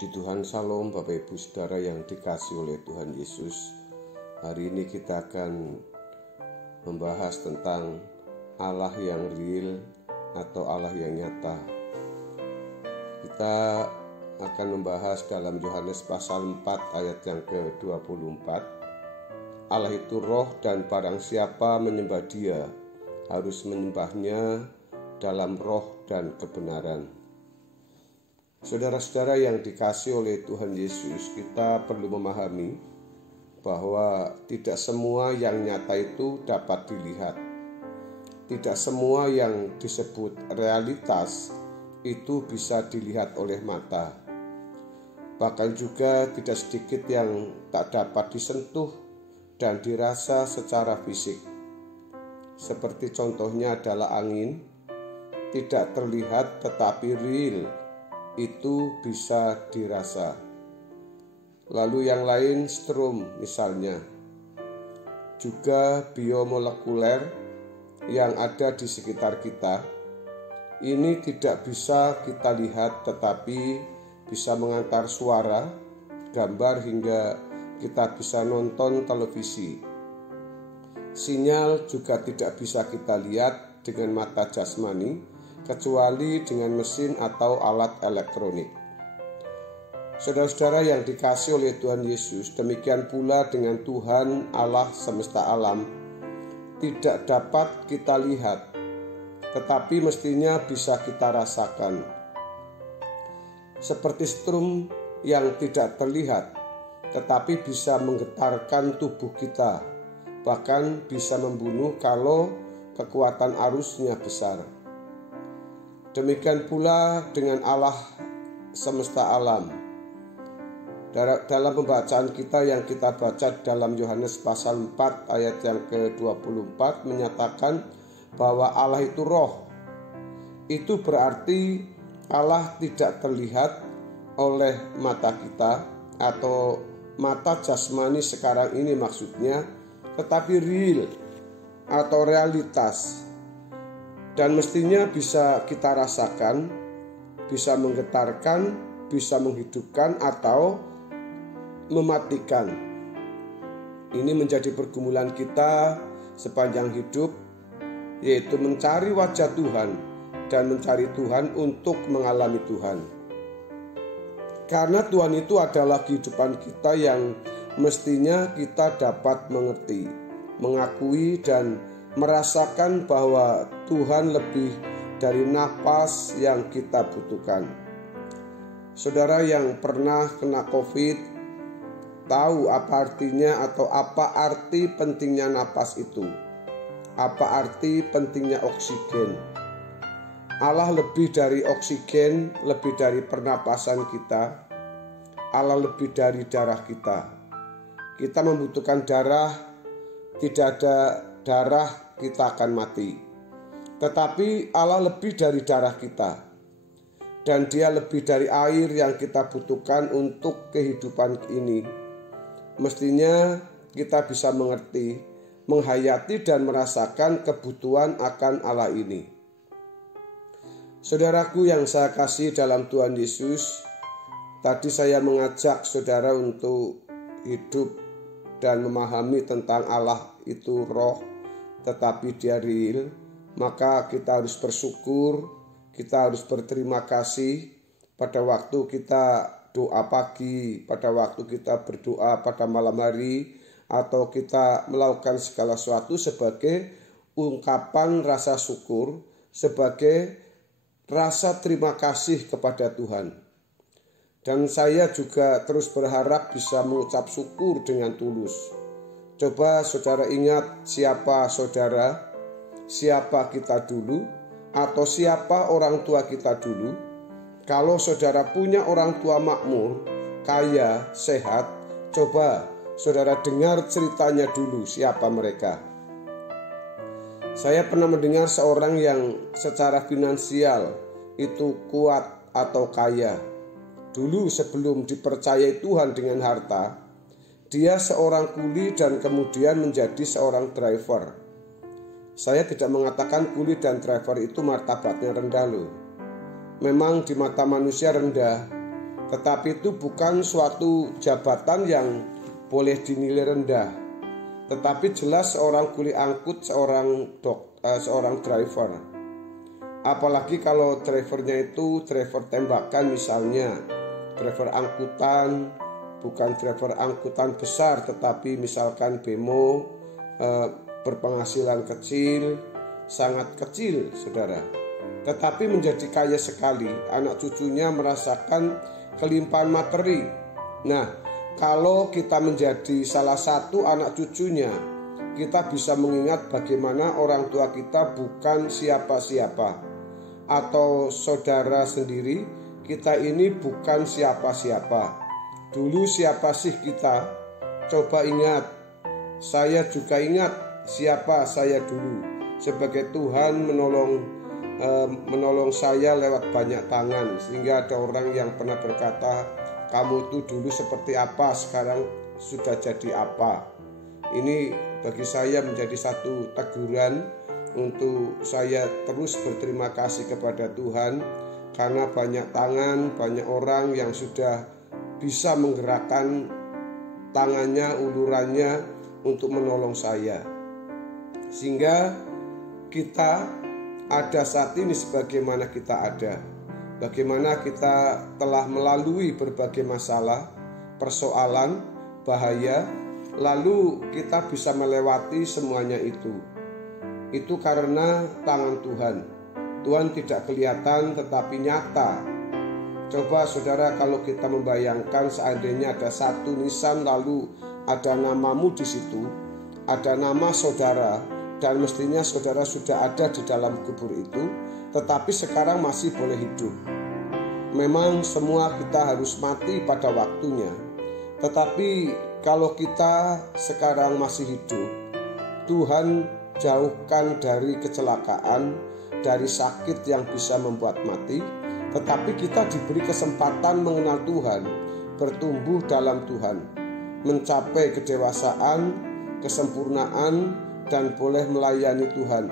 Puji Tuhan, Salam Bapak Ibu Saudara yang dikasihi oleh Tuhan Yesus. Hari ini kita akan membahas tentang Allah yang real atau Allah yang nyata. Kita akan membahas dalam Yohanes pasal 4 ayat yang ke-24. Allah itu roh dan barang siapa menyembah Dia harus menyembahnya dalam roh dan kebenaran. Saudara-saudara yang dikasihi oleh Tuhan Yesus, kita perlu memahami bahwa tidak semua yang nyata itu dapat dilihat. Tidak semua yang disebut realitas itu bisa dilihat oleh mata. Bahkan juga tidak sedikit yang tak dapat disentuh dan dirasa secara fisik. Seperti contohnya adalah angin, tidak terlihat tetapi real, itu bisa dirasa. Lalu yang lain strom misalnya, juga biomolekuler yang ada di sekitar kita. Ini tidak bisa kita lihat tetapi bisa mengantar suara, gambar hingga kita bisa nonton televisi. Sinyal juga tidak bisa kita lihat dengan mata jasmani kecuali dengan mesin atau alat elektronik. Saudara-saudara yang dikasihi oleh Tuhan Yesus, demikian pula dengan Tuhan Allah semesta alam, tidak dapat kita lihat, tetapi mestinya bisa kita rasakan. Seperti strum yang tidak terlihat, tetapi bisa menggetarkan tubuh kita, bahkan bisa membunuh kalau kekuatan arusnya besar. Demikian pula dengan Allah semesta alam. Dalam pembacaan kita yang kita baca dalam Yohanes pasal 4 ayat yang ke-24 menyatakan bahwa Allah itu roh. Itu berarti Allah tidak terlihat oleh mata kita atau mata jasmani sekarang ini maksudnya, tetapi real atau realitas. Dan mestinya bisa kita rasakan, bisa menggetarkan, bisa menghidupkan atau mematikan. Ini menjadi pergumulan kita sepanjang hidup, yaitu mencari wajah Tuhan dan mencari Tuhan untuk mengalami Tuhan. Karena Tuhan itu adalah kehidupan kita yang mestinya kita dapat mengerti, mengakui dan merasakan bahwa Tuhan lebih dari napas yang kita butuhkan. Saudara yang pernah kena COVID tahu apa artinya atau apa arti pentingnya napas itu. Apa arti pentingnya oksigen. Allah lebih dari oksigen, lebih dari pernapasan kita. Allah lebih dari darah kita. Kita membutuhkan darah, tidak ada darah kita akan mati. Tetapi Allah lebih dari darah kita. Dan Dia lebih dari air yang kita butuhkan untuk kehidupan ini. Mestinya kita bisa mengerti, menghayati dan merasakan kebutuhan akan Allah ini. Saudaraku yang saya kasih dalam Tuhan Yesus, tadi saya mengajak saudara untuk hidup dan memahami tentang Allah itu roh, tetapi Dia real. Maka kita harus bersyukur, kita harus berterima kasih pada waktu kita doa pagi, pada waktu kita berdoa pada malam hari, atau kita melakukan segala sesuatu sebagai ungkapan rasa syukur, sebagai rasa terima kasih kepada Tuhan. Dan saya juga terus berharap bisa mengucap syukur dengan tulus. Coba saudara ingat siapa saudara, siapa kita dulu, atau siapa orang tua kita dulu. Kalau saudara punya orang tua makmur, kaya, sehat, coba saudara dengar ceritanya dulu siapa mereka. Saya pernah mendengar seorang yang secara finansial itu kuat atau kaya. Dulu sebelum dipercayai Tuhan dengan harta, dia seorang kuli dan kemudian menjadi seorang driver. Saya tidak mengatakan kuli dan driver itu martabatnya rendah loh. Memang di mata manusia rendah, Tetapi itu bukan suatu jabatan yang boleh dinilai rendah. Tetapi jelas seorang kuli angkut, seorang driver. Apalagi kalau drivernya itu driver tembakan misalnya, driver angkutan, bukan driver angkutan besar, tetapi misalkan bemo, berpenghasilan kecil, sangat kecil saudara. Tetapi menjadi kaya sekali, anak cucunya merasakan kelimpahan materi. Nah, kalau kita menjadi salah satu anak cucunya, kita bisa mengingat bagaimana orang tua kita bukan siapa-siapa, atau saudara sendiri, kita ini bukan siapa-siapa. Dulu siapa sih kita? Coba ingat. Saya juga ingat siapa saya dulu. Sebagai Tuhan menolong saya lewat banyak tangan, sehingga ada orang yang pernah berkata, kamu itu dulu seperti apa, sekarang sudah jadi apa. Ini bagi saya menjadi satu teguran untuk saya terus berterima kasih kepada Tuhan, karena banyak tangan, banyak orang yang sudah bisa menggerakkan tangannya, ulurannya untuk menolong saya. Sehingga kita ada saat ini sebagaimana kita ada. Bagaimana kita telah melalui berbagai masalah, persoalan, bahaya, lalu kita bisa melewati semuanya itu. Itu karena tangan Tuhan. Tuhan tidak kelihatan tetapi nyata. Coba saudara, kalau kita membayangkan seandainya ada satu nisan lalu ada namamu di situ, ada nama saudara, dan mestinya saudara sudah ada di dalam kubur itu, tetapi sekarang masih boleh hidup. Memang semua kita harus mati pada waktunya, tetapi kalau kita sekarang masih hidup, Tuhan jauhkan dari kecelakaan, dari sakit yang bisa membuat mati, tetapi kita diberi kesempatan mengenal Tuhan, bertumbuh dalam Tuhan, mencapai kedewasaan, kesempurnaan, dan boleh melayani Tuhan,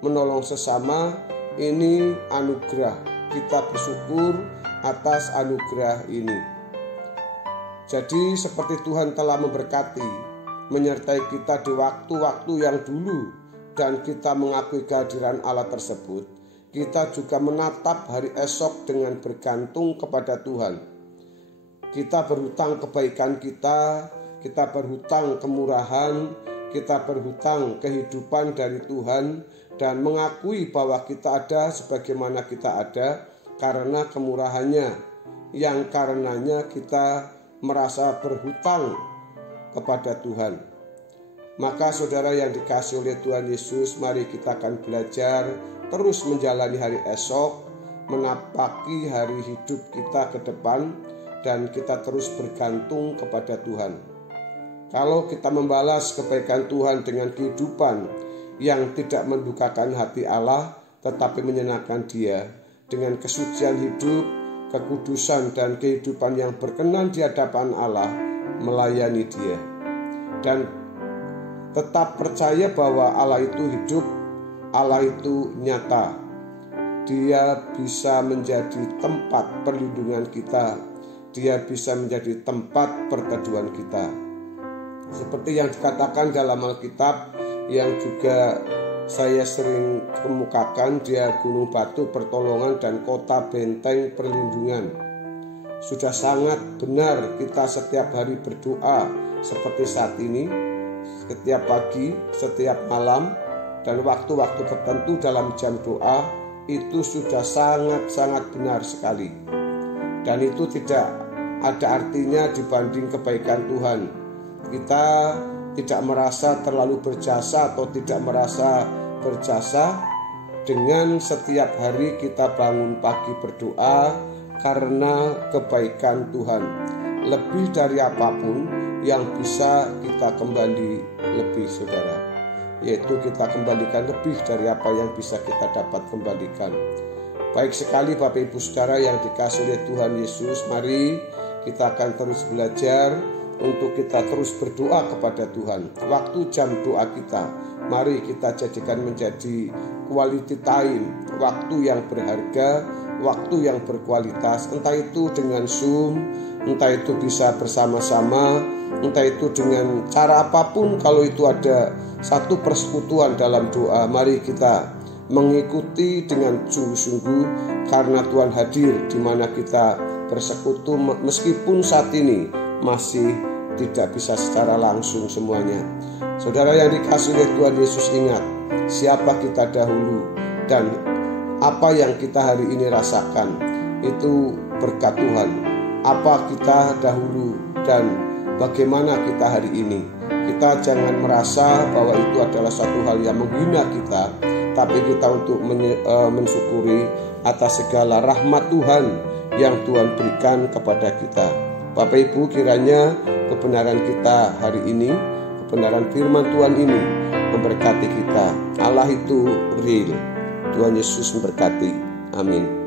menolong sesama. Ini anugerah. Kita bersyukur atas anugerah ini. Jadi seperti Tuhan telah memberkati, menyertai kita di waktu-waktu yang dulu, dan kita mengakui kehadiran Allah tersebut, kita juga menatap hari esok dengan bergantung kepada Tuhan. Kita berhutang kebaikan kita berhutang kemurahan, kita berhutang kehidupan dari Tuhan, dan mengakui bahwa kita ada sebagaimana kita ada karena kemurahannya, yang karenanya kita merasa berhutang kepada Tuhan. Maka saudara yang dikasihi oleh Tuhan Yesus, mari kita akan belajar terus menjalani hari esok, menapaki hari hidup kita ke depan, dan kita terus bergantung kepada Tuhan. Kalau kita membalas kebaikan Tuhan dengan kehidupan yang tidak mendukakan hati Allah, tetapi menyenangkan Dia, dengan kesucian hidup, kekudusan, dan kehidupan yang berkenan di hadapan Allah, melayani Dia, dan tetap percaya bahwa Allah itu hidup, Allah itu nyata. Dia bisa menjadi tempat perlindungan kita, Dia bisa menjadi tempat perteduhan kita. Seperti yang dikatakan dalam Alkitab, yang juga saya sering kemukakan, Dia gunung batu pertolongan dan kota benteng perlindungan. Sudah sangat benar kita setiap hari berdoa seperti saat ini, setiap pagi, setiap malam, dan waktu-waktu tertentu dalam jam doa, itu sudah sangat-sangat benar sekali. Dan itu tidak ada artinya dibanding kebaikan Tuhan. Kita tidak merasa terlalu berjasa atau tidak merasa berjasa dengan setiap hari kita bangun pagi berdoa karena kebaikan Tuhan. Lebih dari apapun yang bisa kita kembali lebih, saudara, yaitu kita kembalikan lebih dari apa yang bisa kita dapat kembalikan. Baik sekali Bapak Ibu Saudara yang dikasihi oleh Tuhan Yesus, mari kita akan terus belajar untuk kita terus berdoa kepada Tuhan. Waktu jam doa kita, mari kita jadikan menjadi quality time, waktu yang berharga waktu yang berkualitas, entah itu dengan Zoom, entah itu bisa bersama-sama, entah itu dengan cara apapun. Kalau itu ada satu persekutuan dalam doa, mari kita mengikuti dengan sungguh-sungguh, karena Tuhan hadir di mana kita bersekutu, meskipun saat ini masih tidak bisa secara langsung semuanya. Saudara yang dikasihi oleh Tuhan Yesus, ingat siapa kita dahulu dan apa yang kita hari ini rasakan itu berkat Tuhan. Apa kita dahulu dan bagaimana kita hari ini. Kita jangan merasa bahwa itu adalah satu hal yang menghina kita, tapi kita untuk mensyukuri atas segala rahmat Tuhan yang Tuhan berikan kepada kita. Bapak Ibu, kiranya kebenaran kita hari ini, kebenaran firman Tuhan ini memberkati kita. Allah itu real. Tuhan Yesus memberkati. Amin.